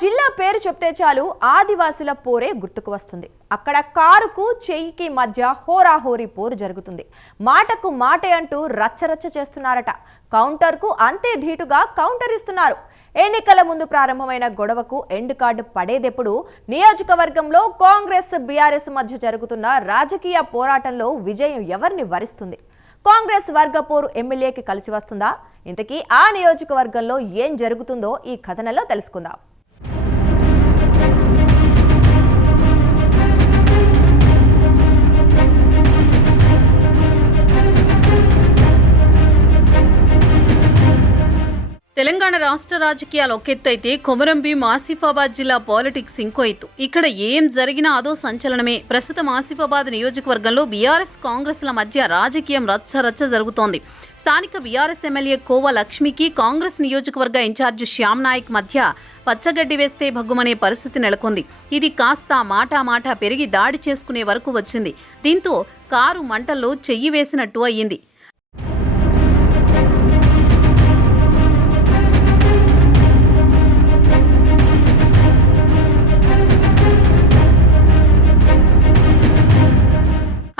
జిల్లా పేరు చెప్తే చాలు ఆదివాసుల పోరే గుర్తుకు వస్తుంది. అక్కడ కారుకు చెయ్యికి మధ్య హోరాహోరీ పోరు జరుగుతుంది. మాటకు మాటే అంటూ రచ్చరచ్చ చేస్తున్నారట. కౌంటర్కు అంతే ధీటుగా కౌంటర్ ఇస్తున్నారు. ఎన్నికల ముందు ప్రారంభమైన గొడవకు ఎండ్ కార్డు పడేదెప్పుడు? నియోజకవర్గంలో కాంగ్రెస్ బీఆర్ఎస్ మధ్య జరుగుతున్న రాజకీయ పోరాటంలో విజయం ఎవరిని వరిస్తుంది? కాంగ్రెస్ వర్గపోరు ఎమ్మెల్యేకి కలిసి వస్తుందా? ఇంతకీ ఆ నియోజకవర్గంలో ఏం జరుగుతుందో ఈ కథనంలో తెలుసుకుందాం. తెలంగాణ రాష్ట్ర రాజకీయాలు ఒకెత్తైతే కొమరంభీం ఆసిఫాబాద్ జిల్లా పాలిటిక్స్ ఇంకో ఎత్తు. ఇక్కడ ఏం జరిగినా అదో సంచలనమే. ప్రస్తుతం ఆసిఫాబాద్ నియోజకవర్గంలో బీఆర్ఎస్ కాంగ్రెస్ల మధ్య రాజకీయం రచ్చరచ్చ జరుగుతోంది. స్థానిక బీఆర్ఎస్ ఎమ్మెల్యే కోవ లక్ష్మికి కాంగ్రెస్ నియోజకవర్గ ఇన్ఛార్జి శ్యామ్ నాయక్ మధ్య పచ్చగడ్డి వేస్తే భగ్గుమనే పరిస్థితి నెలకొంది. ఇది కాస్త మాటా పెరిగి దాడి చేసుకునే వరకు వచ్చింది. దీంతో కారు మంటల్లో చెయ్యి వేసినట్టు అయ్యింది.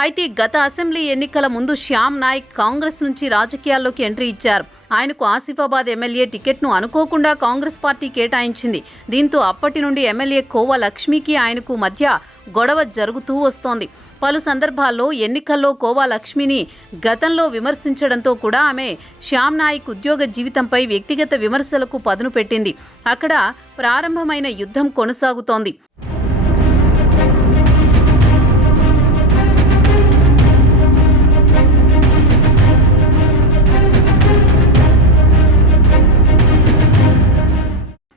అయితే గత అసెంబ్లీ ఎన్నికల ముందు శ్యామ్ నాయక్ కాంగ్రెస్ నుంచి రాజకీయాల్లోకి ఎంట్రీ ఇచ్చారు. ఆయనకు ఆసిఫాబాద్ ఎమ్మెల్యే టికెట్ను అనుకోకుండా కాంగ్రెస్ పార్టీ కేటాయించింది. దీంతో అప్పటి నుండి ఎమ్మెల్యే కోవ లక్ష్మికి ఆయనకు మధ్య గొడవ జరుగుతూ వస్తోంది. పలు సందర్భాల్లో ఎన్నికల్లో కోవ లక్ష్మిని గతంలో విమర్శించడంతో కూడా ఆమె శ్యామ్ నాయక్ ఉద్యోగ జీవితంపై వ్యక్తిగత విమర్శలకు పదును పెట్టింది. అక్కడ ప్రారంభమైన యుద్ధం కొనసాగుతోంది.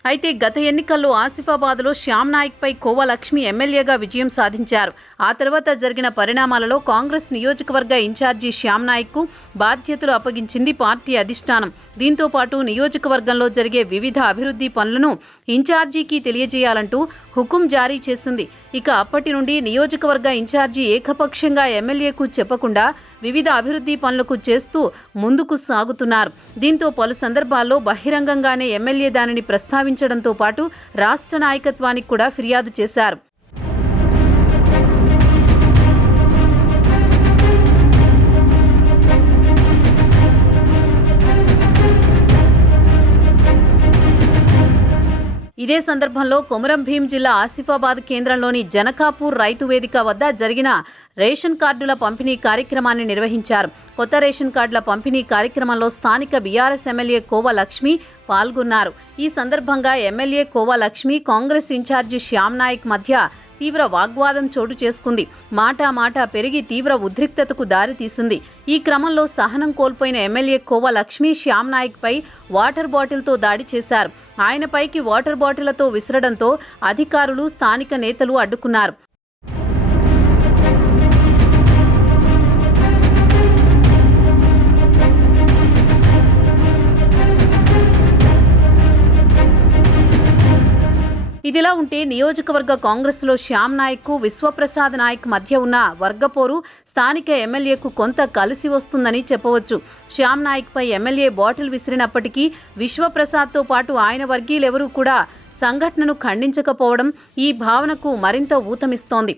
అయితే గత ఎన్నికల్లో ఆసిఫాబాద్లో శ్యామ్ నాయక్పై కోవ లక్ష్మి ఎమ్మెల్యేగా విజయం సాధించారు. ఆ తర్వాత జరిగిన పరిణామాలలో కాంగ్రెస్ నియోజకవర్గ ఇన్ఛార్జి శ్యామ్ నాయక్కు బాధ్యతలు అప్పగించింది పార్టీ అధిష్టానం. దీంతో పాటు నియోజకవర్గంలో జరిగే వివిధ అభివృద్ధి పనులను ఇన్ఛార్జీకి తెలియజేయాలంటూ హుకుం జారీ చేసింది. ఇక అప్పటి నుండి నియోజకవర్గ ఇన్ఛార్జి ఏకపక్షంగా ఎమ్మెల్యేకు చెప్పకుండా వివిధ అభివృద్ధి పనులకు చేస్తూ ముందుకు సాగుతున్నారు. దీంతో పలు సందర్భాల్లో బహిరంగంగానే ఎమ్మెల్యే దానిని ప్రస్తావించడంతో పాటు రాష్ట్ర నాయకత్వానికి కూడా ఫిర్యాదు చేశారు. ఇదే సందర్భంలో కొమరంభీం జిల్లా ఆసిఫాబాద్ కేంద్రంలోని జనకాపూర్ రైతు వేదిక వద్ద జరిగిన రేషన్ కార్డుల పంపిణీ కార్యక్రమాన్ని నిర్వహించారు. కొత్త రేషన్ కార్డుల పంపిణీ కార్యక్రమంలో స్థానిక బీఆర్ఎస్ ఎమ్మెల్యే కోవ లక్ష్మి పాల్గొన్నారు. ఈ సందర్భంగా ఎమ్మెల్యే కోవ లక్ష్మి కాంగ్రెస్ ఇన్ఛార్జి శ్యామ్ నాయక్ మధ్య తీవ్ర వాగ్వాదం చోటు చేసుకుంది. మాటా పెరిగి తీవ్ర ఉద్రిక్తతకు దారితీసింది. ఈ క్రమంలో సహనం కోల్పోయిన ఎమ్మెల్యే కోవ లక్ష్మి శ్యామ్ నాయక్ పై వాటర్ బాటిల్తో దాడి చేశారు. ఆయనపైకి వాటర్ బాటిళ్లతో విసరడంతో అధికారులు, స్థానిక నేతలు అడ్డుకున్నారు. ఇదిలా ఉంటే నియోజకవర్గ కాంగ్రెస్లో శ్యామ్ నాయక్కు విశ్వప్రసాద్ నాయక్ మధ్య ఉన్న వర్గపోరు స్థానిక ఎమ్మెల్యేకు కొంత కలిసి వస్తుందని చెప్పవచ్చు. శ్యామ్ నాయక్పై ఎమ్మెల్యే బాటిల్ విసిరినప్పటికీ విశ్వప్రసాద్తో పాటు ఆయన వర్గీయులెవరూ కూడా సంఘటనను ఖండించకపోవడం ఈ భావనకు మరింత ఊతమిస్తోంది.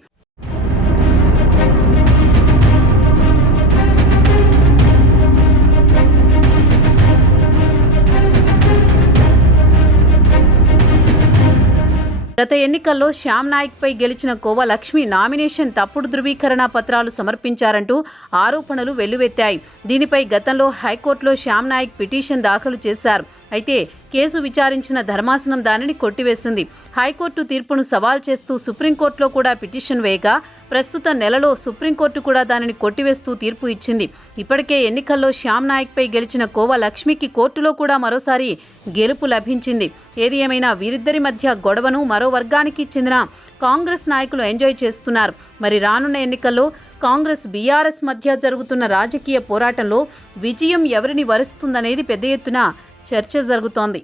గత ఎన్నికల్లో శ్యామ్ నాయక్పై గెలిచిన కోవ లక్ష్మి నామినేషన్ తప్పుడు ధృవీకరణ పత్రాలు సమర్పించారంటూ ఆరోపణలు వెల్లువెత్తాయి. దీనిపై గతంలో హైకోర్టులో శ్యామ్ నాయక్ పిటిషన్ దాఖలు చేశారు. అయితే కేసు విచారించిన ధర్మాసనం దానిని కొట్టివేసింది. హైకోర్టు తీర్పును సవాల్ చేస్తూ సుప్రీంకోర్టులో కూడా పిటిషన్ వేయగా ప్రస్తుత నెలలో సుప్రీంకోర్టు కూడా దానిని కొట్టివేస్తూ తీర్పు ఇచ్చింది. ఇప్పటికే ఎన్నికల్లో శ్యామ్ నాయక్పై గెలిచిన కోవ లక్ష్మికి కోర్టులో కూడా మరోసారి గెలుపు లభించింది. ఏది ఏమైనా వీరిద్దరి మధ్య గొడవను మరో వర్గానికి చెందిన కాంగ్రెస్ నాయకులు ఎంజాయ్ చేస్తున్నారు. మరి రానున్న ఎన్నికల్లో కాంగ్రెస్ బీఆర్ఎస్ మధ్య జరుగుతున్న రాజకీయ పోరాటంలో విజయం ఎవరిని వరిస్తుందనేది పెద్ద ఎత్తున చర్చ జరుగుతోంది.